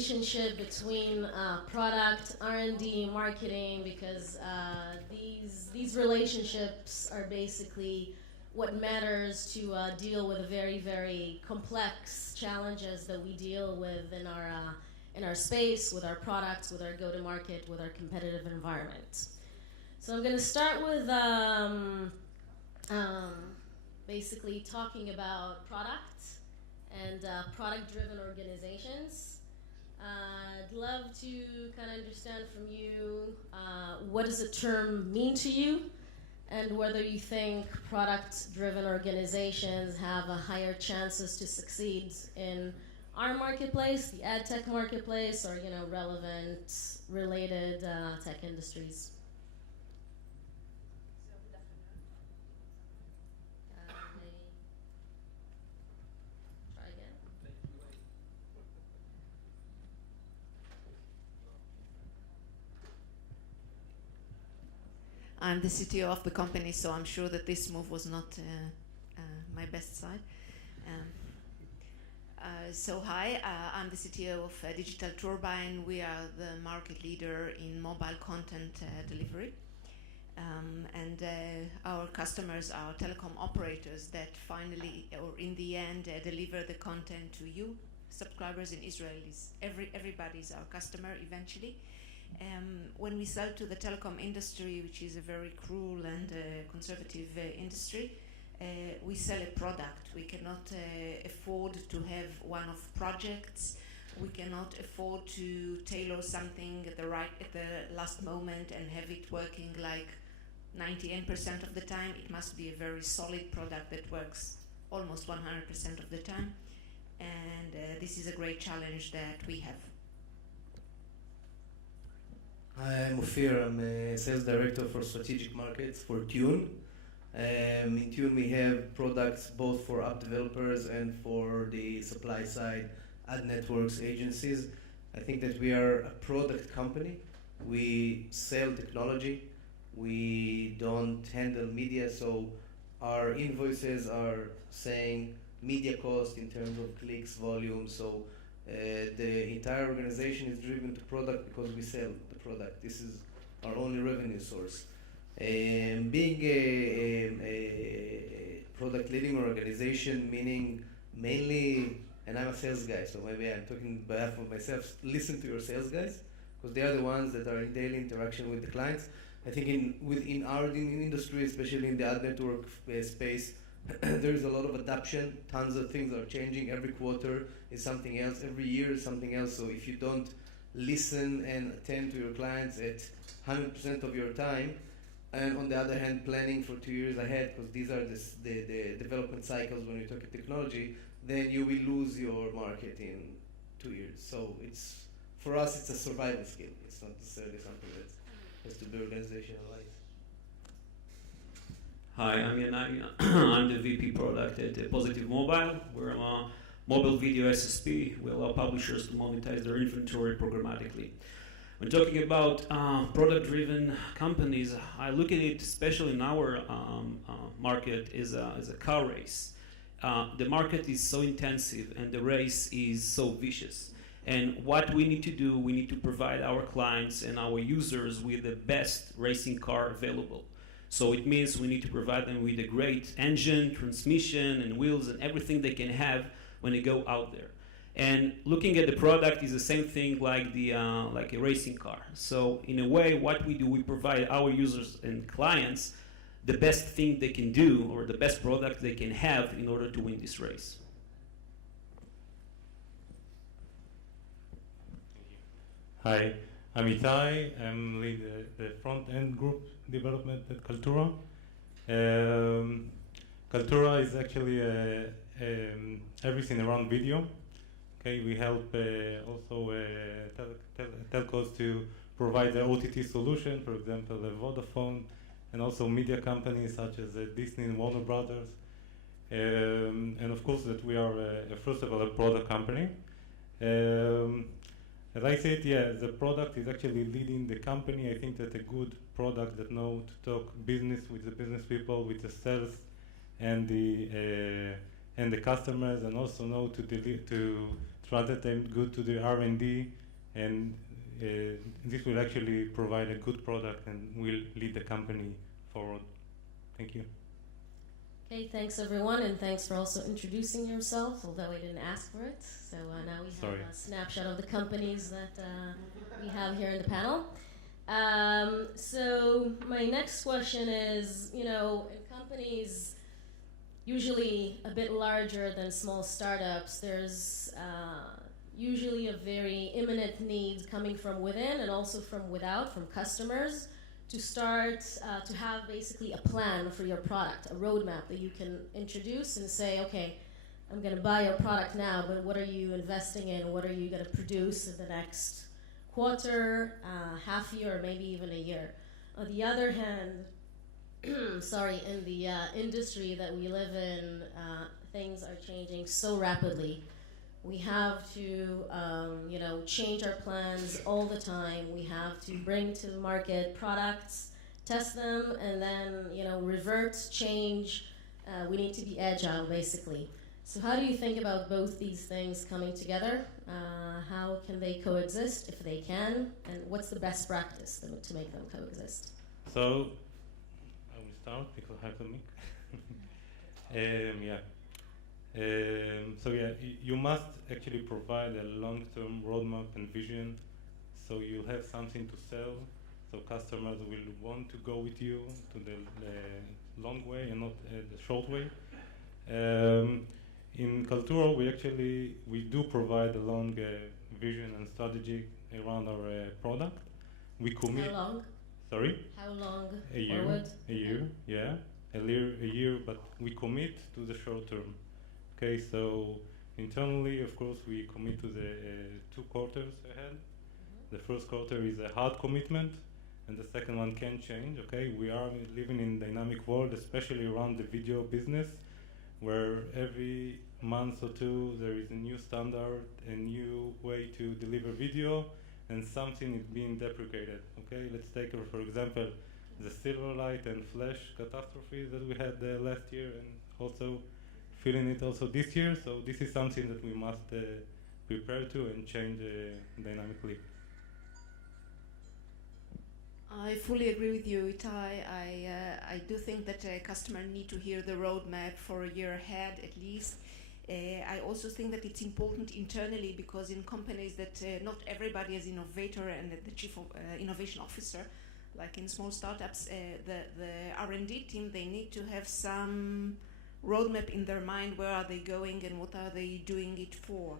relationship between product, R&D, marketing, because these relationships are basically what matters to deal with the very, very complex challenges that we deal with in our space, with our products, with our go-to-market, with our competitive environment. So I'm going to start with basically talking about product and product-driven organizations. I'd love to kind of understand from you what does the term mean to you, and whether you think product-driven organizations have a higher chances to succeed in our marketplace, the ad tech marketplace, or relevant related tech industries. Try again. I'm the CTO of the company, so I'm sure that this move was not my best side. Hi, I'm the CTO of Digital Turbine. We are the market leader in mobile content delivery. Our customers are telecom operators that finally, or in the end, deliver the content to you, subscribers in Israel. Everybody's our customer eventually. When we sell to the telecom industry, which is a very cruel and conservative industry, we sell a product. We cannot afford to have one-off projects. We cannot afford to tailor something at the last moment and have it working like 98% of the time. It must be a very solid product that works almost 100% of the time. And this is a great challenge that we have. Hi, I'm Ophir. I'm a sales director for strategic markets for Tune. In Tune, we have products both for app developers and for the supply side ad networks agencies. I think that we are a product company. We sell technology. We don't handle media, so our invoices are saying media cost in terms of clicks, volume. So the entire organization is driven to product because we sell the product. This is our only revenue source. Being a product leading organization, meaning mainly, and I'm a sales guy, so maybe I'm talking on behalf of myself, listen to your sales guys, because they are the ones that are in daily interaction with the clients. I think within our industry, especially in the ad network space, there is a lot of adoption. Tons of things are changing. Every quarter is something else. Every year is something else. So if you don't listen and attend to your clients at 100% of your time, and on the other hand, planning for 2 years ahead, because these are the development cycles when you talk about technology, then you will lose your market in 2 years. So for us, it's a survival skill. It's not necessarily something that has to be organizationalized. Hi, I'm Yanai. I'm the VP product at Positive Mobile. We're a mobile video SSP. We allow publishers to monetize their inventory programmatically. When talking about product-driven companies, I look at it, especially in our market, as a car race. The market is so intensive and the race is so vicious. And what we need to do, we need to provide our clients and our users with the best racing car available. So it means we need to provide them with a great engine, transmission, and wheels, and everything they can have when they go out there. And looking at the product is the same thing like a racing car. So in a way, what we do, we provide our users and clients the best thing they can do, or the best product they can have in order to win this race. Hi, I'm Itai. I'm lead the front-end group development at Kaltura. Kaltura is actually everything around video. Okay, we help also telcos to provide the OTT solution, for example, the Vodafone, and also media companies such as Disney and Warner Brothers. And of course that we are, first of all, a product company. As I said, the product is actually leading the company. I think that a good product that know to talk business with the business people, with the sales and the customers, and also know to translate them good to the R&D, and this will actually provide a good product and will lead the company forward. Thank you. Okay, thanks everyone, and thanks for also introducing yourself, although I didn't ask for it. So now we have a snapshot of the companies that we have here in the panel. So my next question is, in companies usually a bit larger than small startups, there's usually a very imminent need coming from within and also from without, from customers, to start to have basically a plan for your product, a roadmap that you can introduce and say, okay, I'm going to buy your product now, but what are you investing in? What are you going to produce in the next quarter, half year, or maybe even a year? On the other hand, in the industry that we live in, things are changing so rapidly. We have to, change our plans all the time. We have to bring to the market products, test them, and then, revert, change. We need to be agile, basically. So how do you think about both these things coming together? How can they coexist, if they can? And what's the best practice to make them coexist? So, I will start because I have to make. You must actually provide a long-term roadmap and vision, so you'll have something to sell, so customers will want to go with you to the long way and not the short way. In Kaltura, we do provide a long vision and strategy around our product. We commit. How long? Sorry? How long? A year. Forward? A year, yeah. A year, but we commit to the short term. Okay, so internally, of course, we commit to the 2 quarters ahead. Mm-hmm. The first quarter is a hard commitment, and the second one can change. Okay, we are living in a dynamic world, especially around the video business, where every month or 2 there is a new standard, a new way to deliver video, and something is being deprecated. Okay, let's take for example the Silverlight and Flash catastrophe that we had last year, and also feeling it also this year. So this is something that we must prepare to and change dynamically. I fully agree with you, Itai. I do think that a customer need to hear the roadmap for a year ahead at least. I also think that it's important internally, because in companies that not everybody is innovator and the chief innovation officer, like in small startups, the R&D team, they need to have some roadmap in their mind. Where are they going and what are they doing it for?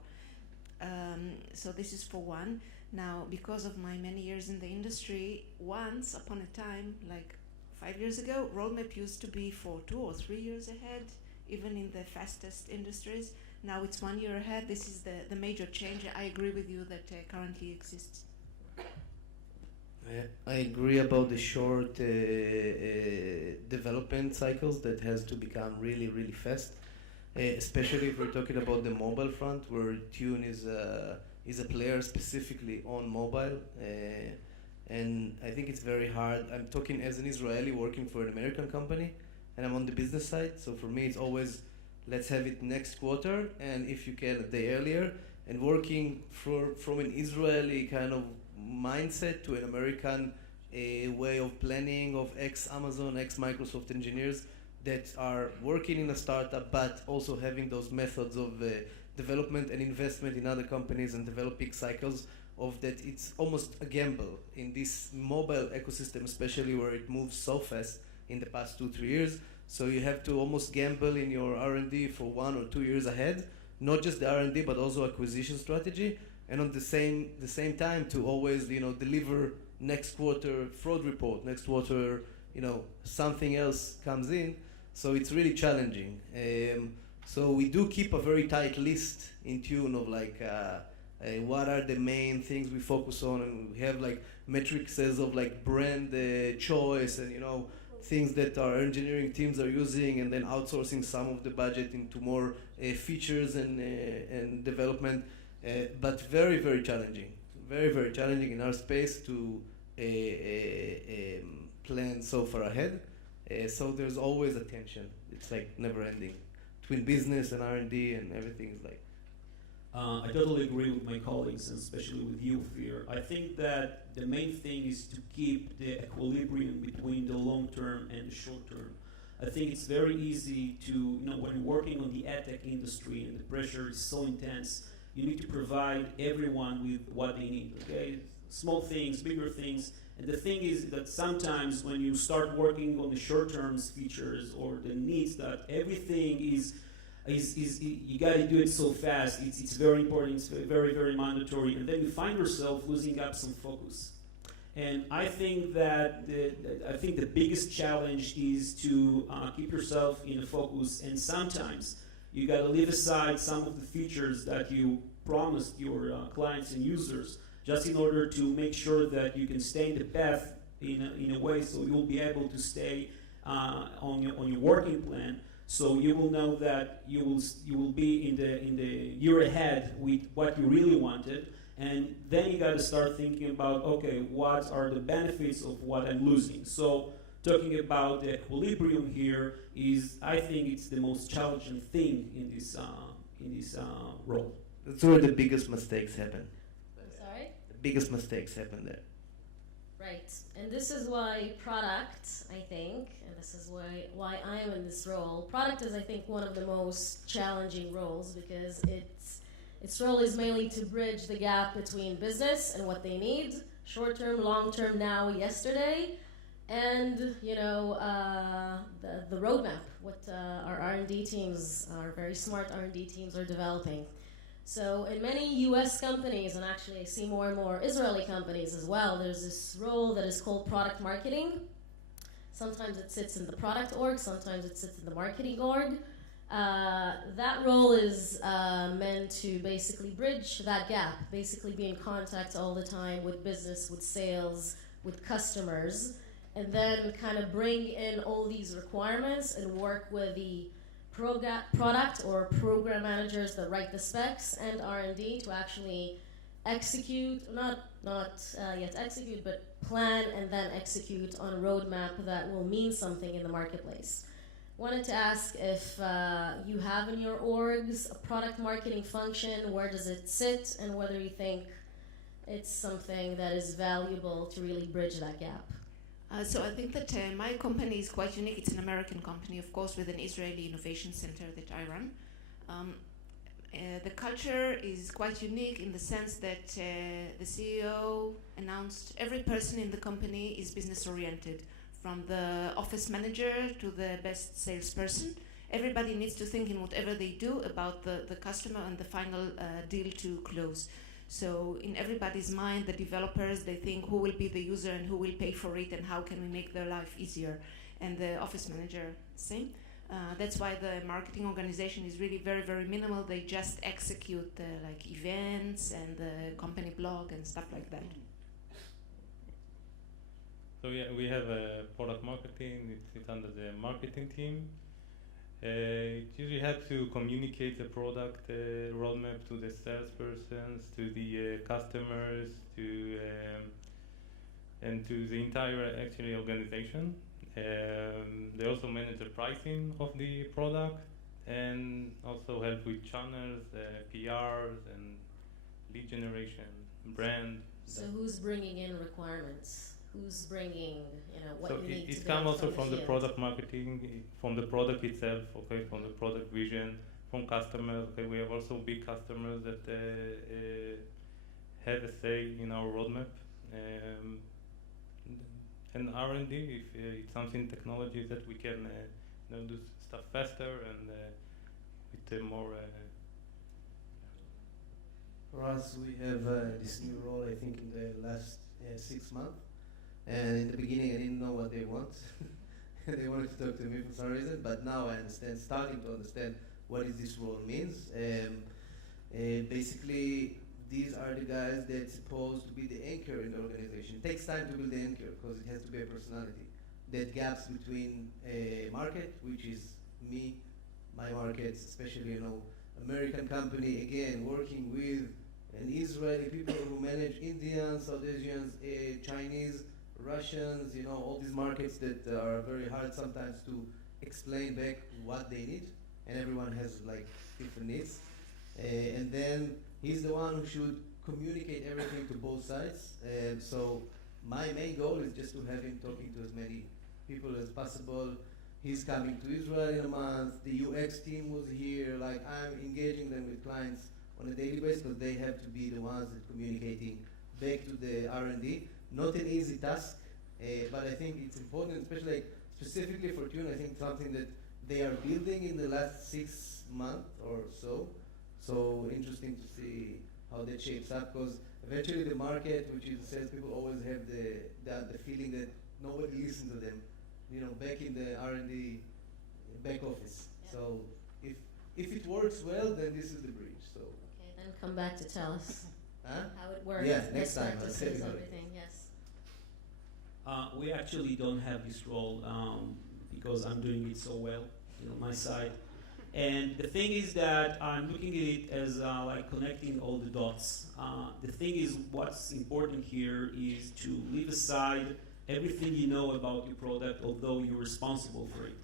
So this is for one. Now, because of my many years in the industry, once upon a time, like 5 years ago, roadmap used to be for 2 or 3 years ahead, even in the fastest industries. Now it's 1 year ahead. This is the major change. I agree with you that currently exists. I agree about the short development cycles that has to become really, really fast, especially if we're talking about the mobile front, where Tune is a player specifically on mobile, and I think it's very hard. I'm talking as an Israeli working for an American company, and I'm on the business side, so for me it's always, let's have it next quarter, and if you can, a day earlier, and working from an Israeli kind of mindset to an American way of planning of ex-Amazon, ex-Microsoft engineers that are working in a startup, but also having those methods of development and investment in other companies and developing cycles of that. It's almost a gamble in this mobile ecosystem, especially where it moves so fast in the past 2-3 years. So you have to almost gamble in your R&D for 1 or 2 years ahead, not just the R&D, but also acquisition strategy. And on the same time to always, deliver next quarter fraud report, next quarter, something else comes in. So it's really challenging. So we do keep a very tight list in Tune of what are the main things we focus on, and we have metrics of brand choice and things that our engineering teams are using, and then outsourcing some of the budget into more features and development. But very, very challenging. Very, very challenging in our space to plan so far ahead. So there's always a tension. It's never ending between business and R&D, and everything is I totally agree with my colleagues, and especially with you, Fear. I think that the main thing is to keep the equilibrium between the long term and the short term. I think it's very easy to, when you're working on the ad tech industry and the pressure is so intense, you need to provide everyone with what they need, okay? Small things, bigger things. And the thing is that sometimes when you start working on the short-term features or the needs, that everything is you got to do it so fast. It's very important. It's very, very mandatory, and then you find yourself losing up some focus. And I think that the biggest challenge is to keep yourself in a focus. And sometimes you got to leave aside some of the features that you promised your clients and users, just in order to make sure that you can stay in the path in a way so you'll be able to stay on your working plan. So you will know that you will be in the year ahead with what you really wanted, and then you got to start thinking about, okay, what are the benefits of what I'm losing? So talking about the equilibrium here is, I think, it's the most challenging thing in this role. That's where the biggest mistakes happen. I'm sorry? The biggest mistakes happen there. Right, and this is why product, I think, and this is why I am in this role. Product is, I think, one of the most challenging roles because its role is mainly to bridge the gap between business and what they need, short-term, long-term, now, yesterday, and the roadmap, what our R&D teams, our very smart R&D teams, are developing. So in many US companies, and actually I see more and more Israeli companies as well, there's this role that is called product marketing. Sometimes it sits in the product org, sometimes it sits in the marketing org. That role is meant to basically bridge that gap, basically be in contact all the time with business, with sales, with customers, and then kind of bring in all these requirements and work with the product or program managers that write the specs and R&D to actually execute, not yet execute, but plan and then execute on a roadmap that will mean something in the marketplace. Wanted to ask if you have in your orgs a product marketing function, where does it sit, and whether you think it's something that is valuable to really bridge that gap. So I think that my company is quite unique. It's an American company, of course, with an Israeli innovation center that I run. The culture is quite unique in the sense that the CEO announced every person in the company is business-oriented, from the office manager to the best salesperson. Everybody needs to think in whatever they do about the customer and the final deal to close. So in everybody's mind, the developers, they think who will be the user and who will pay for it and how can we make their life easier. And the office manager, same. That's why the marketing organization is really very, very minimal. They just execute like events and the company blog and stuff like that. So yeah, we have a product marketing. It's under the marketing team. It usually had to communicate the product roadmap to the salespersons, to the customers, and to the entire actually organization. They also manage the pricing of the product and also help with channels, PRs, and lead generation, brand. So who's bringing in requirements? Who's bringing, what so you need to it comes also from the field? product marketing, from the product itself, okay, from the product vision, from customers. Okay, we have also big customers that have a say in our roadmap. And R&D, if it's something technology that we can do stuff faster and with more. For us, we have this new role, I think, in the last 6 months. And in the beginning, I didn't know what they want. They wanted to talk to me for some reason, but now I understand, starting to understand what this role means. Basically, these are the guys that's supposed to be the anchor in the organization. It takes time to build the anchor because it has to be a personality. That gaps between a market, which is me, my markets, especially American company, again, working with an Israeli people who manage Indians, South Asians, Chinese, Russians, all these markets that are very hard sometimes to explain back what they need, and everyone has like different needs. And then he's the one who should communicate everything to both sides. So my main goal is just to have him talking to as many people as possible. He's coming to Israel in a month. The UX team was here. Like, I'm engaging them with clients on a daily basis because they have to be the ones that communicating back to the R&D. Not an easy task, but I think it's important, especially like, specifically for Tune. I think something that they are building in the last 6 months or so. So interesting to see how that shapes up, because eventually the market, which is salespeople, always have the feeling that nobody listens to them, you know, back in the R&D back office. Yeah. So if it works well, then this is the bridge. So Okay, then come back to tell us huh? how it works. Yeah, best next time, I'll practices, tell you how it everything. Yes. We actually don't have this role because I'm doing it so well, on my side. And the thing is that I'm looking at it as like connecting all the dots. The thing is, what's important here is to leave aside everything you know about your product, although you're responsible for it.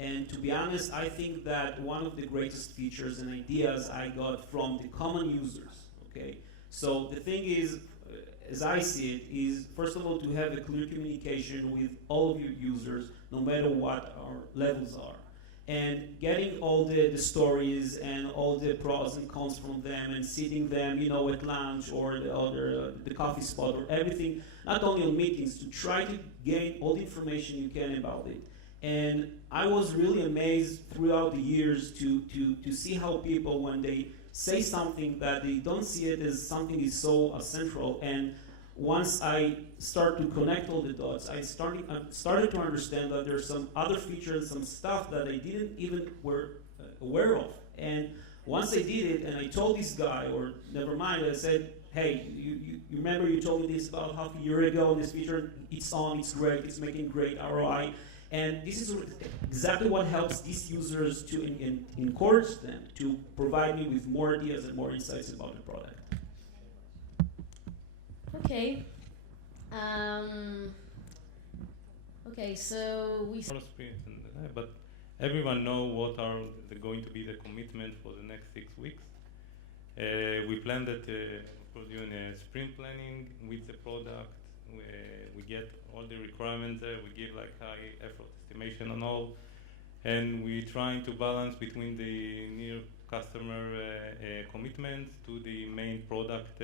And to be honest, I think that one of the greatest features and ideas I got from the common users, okay? So the thing is, as I see it, is first of all to have a clear communication with all of your users, no matter what our levels are. And getting all the stories and all the pros and cons from them and sitting them, at lunch or the coffee spot or everything, not only on meetings, to try to gain all the information you can about it. And I was really amazed throughout the years to see how people, when they say something that they don't see it as something is so central, and once I start to connect all the dots, I started to understand that there's some other features, some stuff that I didn't even were aware of. And once I did it, and I told this guy, or never mind, I said, hey, you remember you told me this about half a year ago, this feature, it's on, it's great, it's making great ROI. And this is exactly what helps these users to encourage them to provide me with more ideas and more insights about the product. Okay. Okay, so we... But everyone know what are going to be the commitment for the next 6 weeks. We plan that we're doing a sprint planning with the product. We get all the requirements there. We give like high effort estimation on all, and we're trying to balance between the near customer commitments to the main product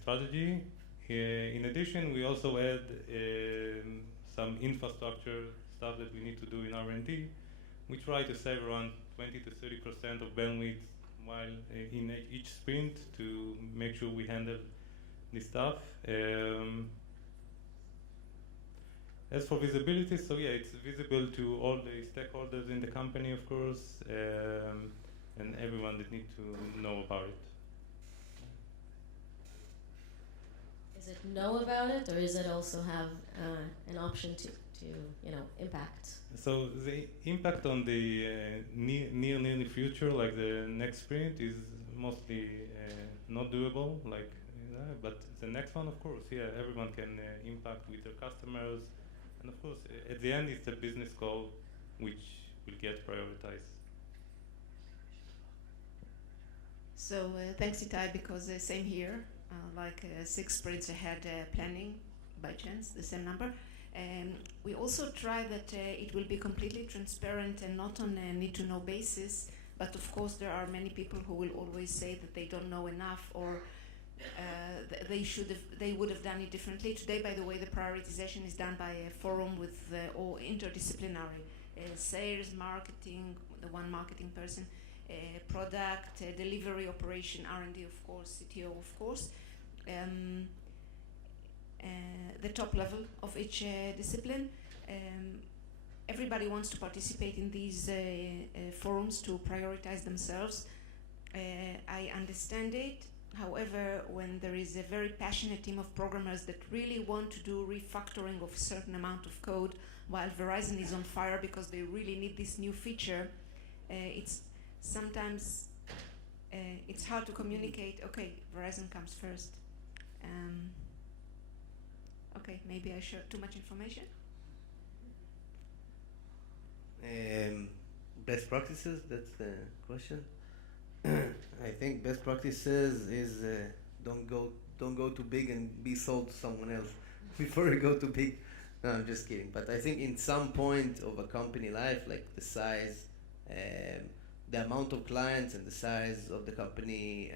strategy. In addition, we also add some infrastructure stuff that we need to do in R&D. We try to save around 20 to 30% of bandwidth while in each sprint to make sure we handle this stuff. As for visibility, so yeah, it's visible to all the stakeholders in the company, of course, and everyone that needs to know about it. Is it know about it, or is it also have an option to impact? So the impact on the near future, like the next sprint, is mostly not doable. But the next one, of course, yeah, everyone can impact with their customers, and of course, at the end, it's a business goal which will get prioritized. So thanks, Itai, because same here, 6 sprints ahead planning, by chance, the same number. And we also try that it will be completely transparent and not on a need-to-know basis, but of course there are many people who will always say that they don't know enough, or they would have done it differently. Today, by the way, the prioritization is done by a forum with all interdisciplinary sales, marketing, the one marketing person, product, delivery, operation, R&D, of course, CTO, of course, the top level of each discipline. Everybody wants to participate in these forums to prioritize themselves. I understand it. However, when there is a very passionate team of programmers that really want to do refactoring of a certain amount of code, while Verizon is on fire because they really need this new feature, it's sometimes it's hard to communicate. Okay, Verizon comes first. Okay, maybe I shared too much information. Best practices, that's the question. I think best practices is don't go too big and be sold to someone else before you go too big. No, I'm just kidding. But I think in some point of a company life, like the size, the amount of clients and the size of the company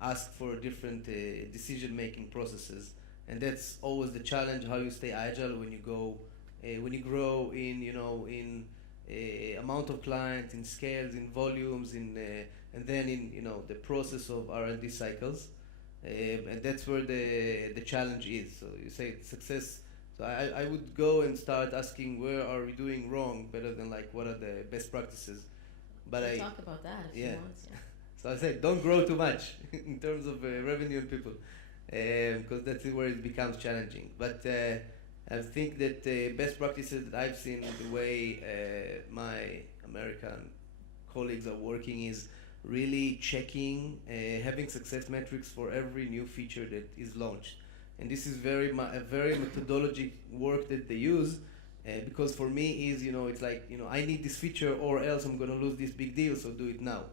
ask for different decision-making processes, and that's always the challenge: how you stay agile when you go, when you grow in, in amount of clients, in scales, in volumes, and then in the process of R&D cycles, and that's where the challenge is. So you say success. So I would go and start asking where are we doing wrong, better than like what are the best practices. But We'll talk about that if you want. Yeah. So I said don't grow too much in terms of revenue and people, because that's where it becomes challenging. But I think that best practices that I've seen, the way my American colleagues are working, is really checking, having success metrics for every new feature that is launched. And this is a very methodology work that they use, because for me is, it's like, I need this feature or else I'm going to lose this big deal, so do it now.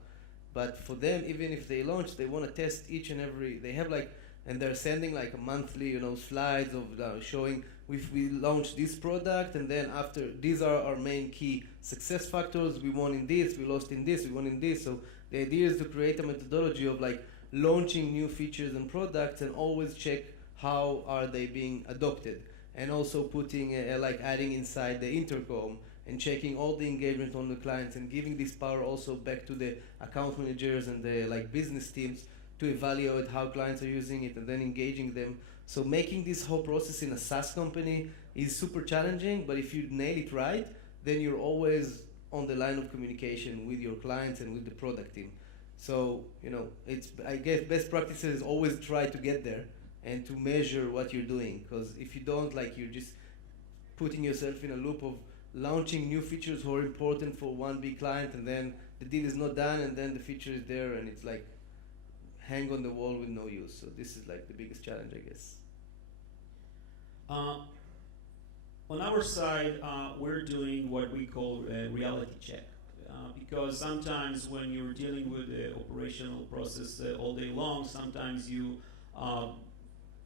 But for them, even if they launch, they want to test each and every, they have like, and they're sending like a monthly, slides of showing we launched this product, and then after, these are our main key success factors. We won in this, we lost in this, we won in this. So the idea is to create a methodology of like launching new features and products and always check how are they being adopted, and also putting like adding inside the intercom and checking all the engagement on the clients, and giving this power also back to the account managers and the like business teams to evaluate how clients are using it and then engaging them. So making this whole process in a SaaS company is super challenging, but if you nail it right, then you're always on the line of communication with your clients and with the product team. So, it's, I guess best practices is always try to get there and to measure what you're doing, because if you don't, like, you're just putting yourself in a loop of launching new features who are important for one big client, and then the deal is not done, and then the feature is there and it's like hang on the wall with no use. So this is like the biggest challenge, I guess. On our side, we're doing what we call a reality check, because sometimes when you're dealing with the operational process all day long, sometimes you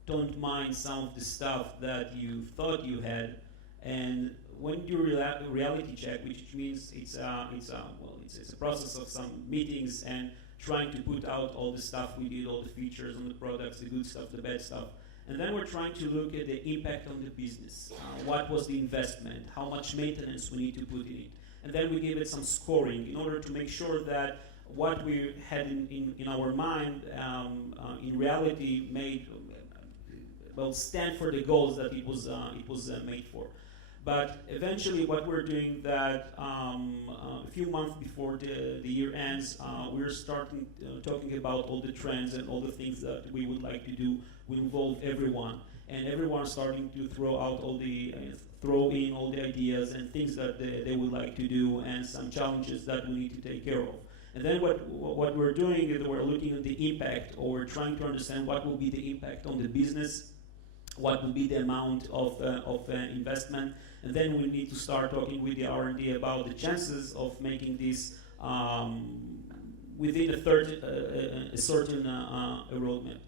don't mind some of the stuff that you thought you had, and when you do reality check, which means it's a process of some meetings and trying to put out all the stuff we did, all the features on the products, the good stuff, the bad stuff. And then we're trying to look at the impact on the business. What was the investment? How much maintenance we need to put in it? And then we give it some scoring in order to make sure that what we had in our mind in reality stand for the goals that it was made for. But eventually what we're doing that a few months before the year ends, we're starting talking about all the trends and all the things that we would like to do. We involve everyone, and everyone's starting to throw in all the ideas and things that they would like to do, and some challenges that we need to take care of. And then what we're doing is we're looking at the impact, or we're trying to understand what will be the impact on the business, what will be the amount of investment, and then we need to start talking with the R&D about the chances of making this within a certain roadmap.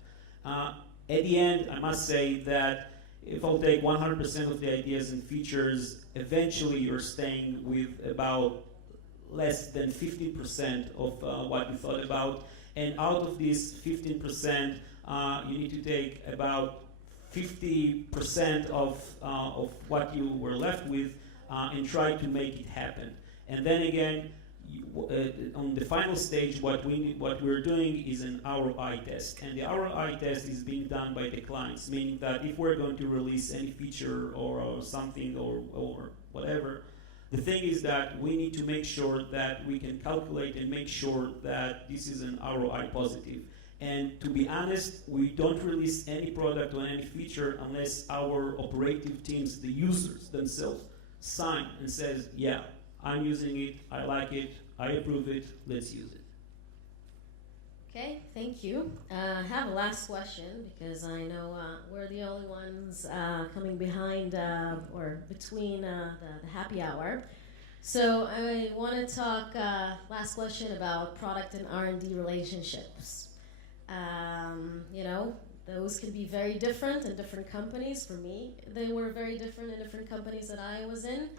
At the end, I must say that if I'll take 100% of the ideas and features, eventually you're staying with about less than 15% of what you thought about, and out of this 15%, you need to take about 50% of what you were left with and try to make it happen. And then again, on the final stage, what we're doing is an ROI test, and the ROI test is being done by the clients, meaning that if we're going to release any feature or something or whatever, the thing is that we need to make sure that we can calculate and make sure that this is an ROI positive. And to be honest, we don't release any product or any feature unless our operative teams, the users themselves, sign and says, yeah, I'm using it, I like it, I approve it, let's use it. Okay, thank you. I have a last question, because I know we're the only ones coming behind or between the happy hour. So I want to talk, last question, about product and R&D relationships. You know, those can be very different in different companies. For me, they were very different in different companies that I was in.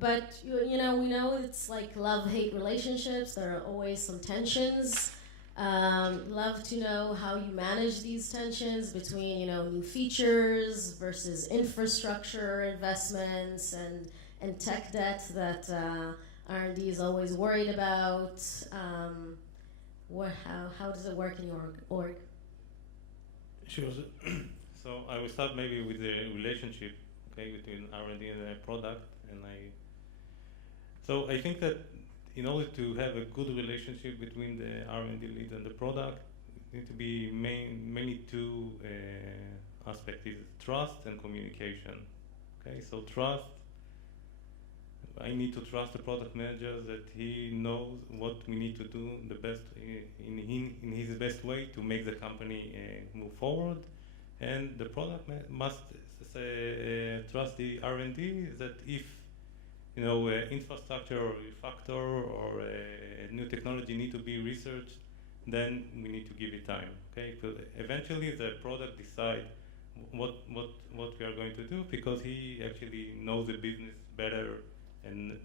But you know, we know it's like love-hate relationships. There are always some tensions. Love to know how you manage these tensions between, you know, new features versus infrastructure investments and tech debt that R&D is always worried about. How does it work in your org? Sure. So I will start maybe with the relationship, okay, between R&D and the product. So I think that in order to have a good relationship between the R&D lead and the product, it need to be mainly two aspects: trust and communication. Okay, so trust. I need to trust the product manager that he knows what we need to do the best in his best way to make the company move forward, and the product must trust the R&D that if, you know, infrastructure or factor or new technology need to be researched, then we need to give it time. Okay, because eventually the product decide what we are going to do, because he actually knows the business better and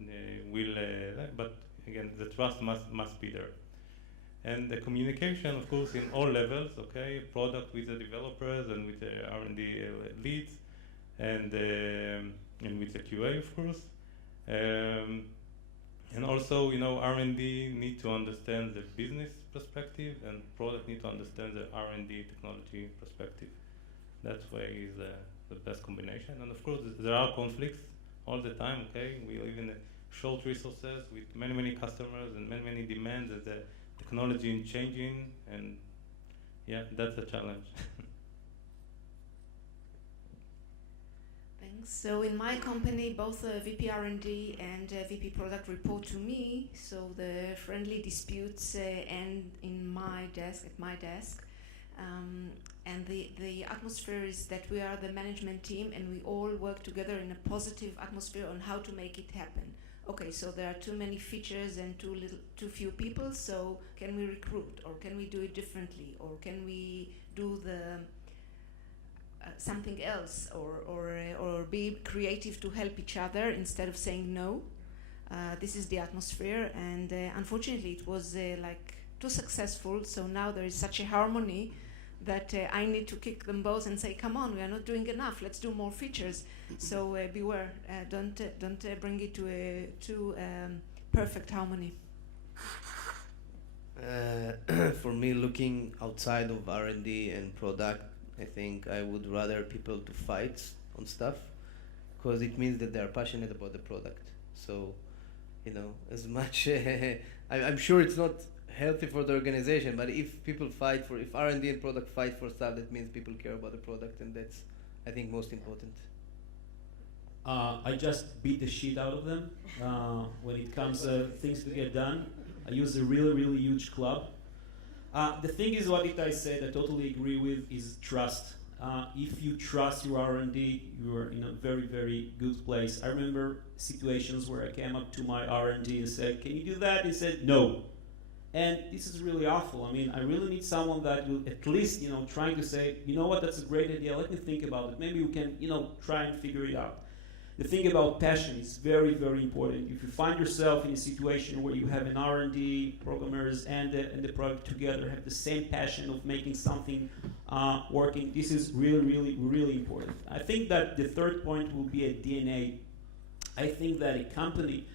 will. But again, the trust must be there, and the communication, of course, in all levels. Okay, product with the developers and with the R&D leads, and with the QA, of course. And also, you know, R&D need to understand the business perspective, and product need to understand the R&D technology perspective. That way is the best combination. And of course, there are conflicts all the time. Okay, we live in short resources with many customers and many demands that the technology is changing, and yeah, that's a challenge. So in my company, both VP R&D and VP Product report to me. So the friendly disputes end in my desk, at my desk. And the atmosphere is that we are the management team and we all work together in a positive atmosphere on how to make it happen. Okay, so there are too many features and too few people, so can we recruit, or can we do it differently, or can we do the something else, or be creative to help each other instead of saying no. This is the atmosphere, and unfortunately it was like too successful, so now there is such a harmony that I need to kick them both and say, come on, we are not doing enough, let's do more features. So beware, don't bring it to a too perfect harmony. For me, looking outside of R&D and product, I think I would rather people to fight on stuff, because it means that they are passionate about the product. So, you know, as much, I'm sure it's not healthy for the organization, but if people fight for, if R&D and product fight for stuff, that means people care about the product, and that's, I think, most important. I just beat the shit out of them when it comes things to get done. I use a really huge club. The thing is, what Itai said, I totally agree with, is trust. If you trust your R&D, you are in a very good place. I remember situations where I came up to my R&D and said, can you do that? He said, no. And this is really awful. I mean, I really need someone that will at least, you know, trying to say, you know what, that's a great idea, let me think about it. Maybe we can, you know, try and figure it out. The thing about passion is very important. If you find yourself in a situation where you have an R&D, programmers, and the product together have the same passion of making something working, this is really important. I think that the third point will be a DNA. I think that a company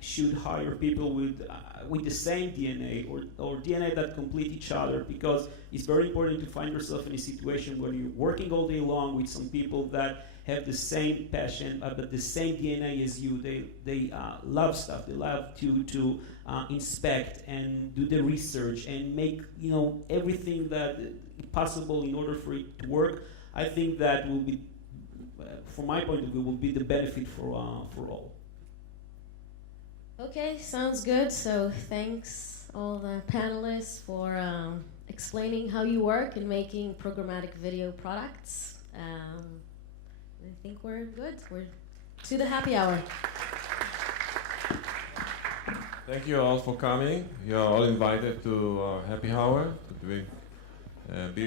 should hire people with the same DNA or DNA that complete each other, because it's very important to find yourself in a situation where you're working all day long with some people that have the same passion, but the same DNA as you. They love stuff. They love to inspect and do the research and make, you know, everything that possible in order for it to work. I think that will be, from my point of view, will be the benefit for all. Okay, sounds good. So thanks all the panelists for explaining how you work in making programmatic video products. I think we're good. We're to the happy hour. Thank you all for coming. You're all invited to our happy hour to drink beer.